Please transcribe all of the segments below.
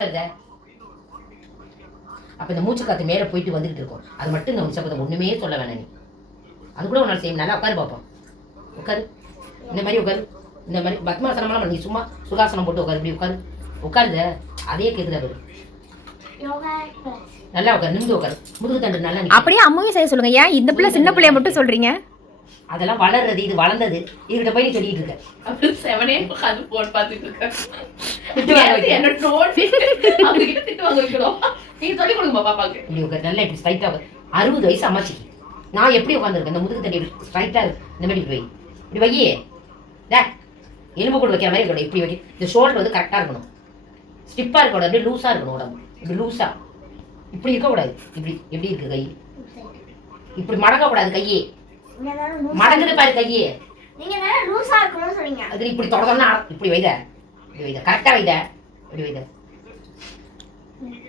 அப்ப இந்த மூச்சு காத்து மேல போயிட்டு வந்துகிட்டு இருக்கும். அது மட்டும் இந்த சபதம் ஒண்ணுமே சொல்ல வேணாம். நீ அது கூட உன்னால செய்யும். நல்லா உட்காரு பார்ப்போம். உட்காரு, இந்த மாதிரி உட்காரு. இந்த மாதிரி பத்மாசனம்லாம் நீ சும்மா சுகாசனம் போட்டு உட்காரு. இப்படி உட்காரு. உட்காருத அதே கேக்குதா அவரு. நல்லா உட்காரு, நிமிந்து உட்காரு. முதுகு தண்டு நல்லா. அப்படியே அம்மாவே செய்ய சொல்லுங்க. ஏன் இந்த பிள்ளை சின்ன பிள்ளைய மட்டும் சொல்றீங்க? அதெல்லாம் வளர்றது, இது வளர்ந்தது. இதுகிட்ட போய் நீ சொல்லிட்டு இருக்க. அப்படி செவனே உட்காந்து போன் பார்த்துட்டு இருக்கேன். என்ன நோட்டி அவங்க கிட்ட திட்டு வாங்க வைக்கணும். நீங்க சொல்லி கொடுங்க பாப்பாக்கு. இப்படி உட்காரு. நல்லா இப்படி ஸ்ட்ரைட்டா 60 வயசு அம்மாச்சிக்கு. நான் எப்படி உட்காந்துருக்கேன்? இந்த முதுகு தண்டி ஸ்ட்ரைட்டா இந்த மாதிரி இப்படி வை. இப்படி வையே. எலும்பு கூட வைக்கிற மாதிரி இருக்கணும். இப்படி வைக்க. இந்த ஷோல்டர் வந்து கரெக்டாக இருக்கணும். ஸ்டிப்பாக இருக்கக்கூடாது. அப்படியே லூஸாக இருக்கணும் உடம்பு. இப்படி லூஸாக இப்படி இருக்கக்கூடாது. இப்படி எப்படி இருக்கு கை? இப்படி மடங்கக்கூடாது கையே. மடங்குது பாரு கையே. நீங்க லூசா இருக்கணும்னு சொல்றீங்க. அது இப்படி தொடர்ந்தா இப்படி வைத. இப்படி வைத. கரெக்டாக வைத. இப்படி வைத.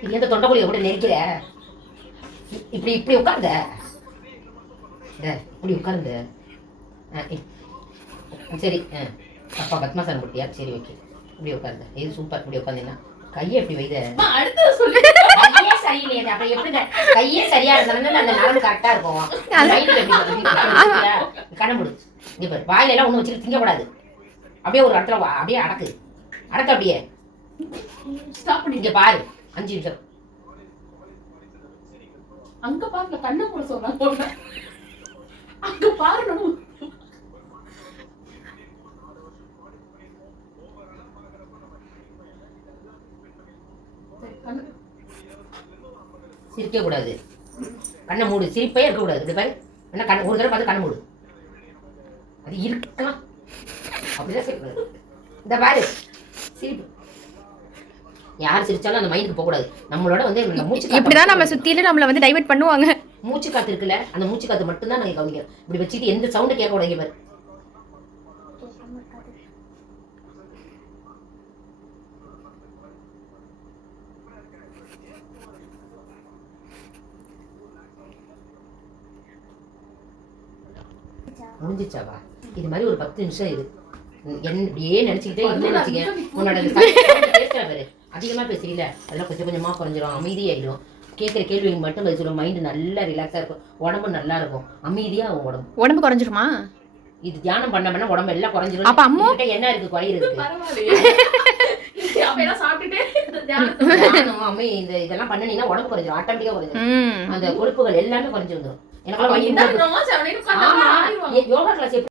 இல்ல தொண்டைக்குழியை கூட நெரிக்கிற. இப்படி இப்படி உட்கார்ந்த. இப்படி உட்கார்ந்து. சரி. அப்பா பத்மாசனம் கொடுத்தியா? சரி ஓகே. இப்படி உட்கார்ந்த. இது சூப்பர். இப்படி உட்காந்தீங்கன்னா கையை எப்படி வைத? கையே சரியில்லையே. அப்புறம் எப்படி கையே சரியா இருந்தாலும் அந்த நரம்பு கரெக்டா இருக்கும். கண்ண முடு. இங்க பாரு, வாயில எல்லாம் ஒண்ணு வச்சுட்டு திங்க கூடாது. அப்படியே ஒரு இடத்துல அப்படியே அடக்கு. அடக்க அப்படியே. ஸ்டாப் பண்ணி இங்க பாரு. 5 நிமிஷம். அங்க பாருங்க, கண்ணை கூட சொல்றாங்க. அங்க பாருங்க. சிரிக்க கூடாது. கண்ணை மூடு. சிரிப்பே இருக்க கூடாது. இது பாரு. என்ன கண்ணு ஒரு தடவை பார்த்து கண்ணை மூடு. அது இருக்கலாம். அப்படிதான் சிரிக்கூடாது. இந்த பாரு சிரிப்பு. யார் சிரிச்சாலும் அந்த மைண்டுக்கு போக கூடாது. நம்மளோட வந்து மூச்சு இப்படிதான் நம்ம சுத்தியில நம்மள வந்து டைவர்ட் பண்ணுவாங்க. மூச்சு காத்து இருக்குல்ல, அந்த மூச்சு காத்து மட்டும் தான் நாங்க கவனிக்கிறோம். இப்படி வச்சுட்டு எந்த சவுண்ட் கேட்க கூடாது. பாரு முடிஞ்சிச்சாவா? இது மாதிரி ஒரு 10 நிமிஷம் இரு. இப்படியே நினைச்சுக்கிட்டே நினைச்சுக்க. உன்னோட பாரு அதிகமா பேசுறீல, அதெல்லாம் கொஞ்சம் கொஞ்சமா குறைஞ்சிரும். அமைதியாயிடும். கேட்குற கேள்விக்கு மட்டும் பதில் சொல்லும். மைண்டு நல்லா ரிலாக்ஸா இருக்கும். உடம்பு நல்லா இருக்கும். அமைதியா ஆகும். உடம்பு குறைஞ்சிருமா? இது தியானம் பண்ண உடம்பு எல்லாம் குறைஞ்சிரும். அப்ப அம்மா என்ன இருக்கு குறையிறதுக்கு? இந்த இதெல்லாம் பண்ணீங்கன்னா உடம்பு குறைஞ்சிரும். ஆட்டோமேட்டிக்கா குறைஞ்சிரும். அந்த கொழுப்புகள் எல்லாமே குறைஞ்சு வந்துடும். எனக்கெல்லாம் யோகா கிளாஸ்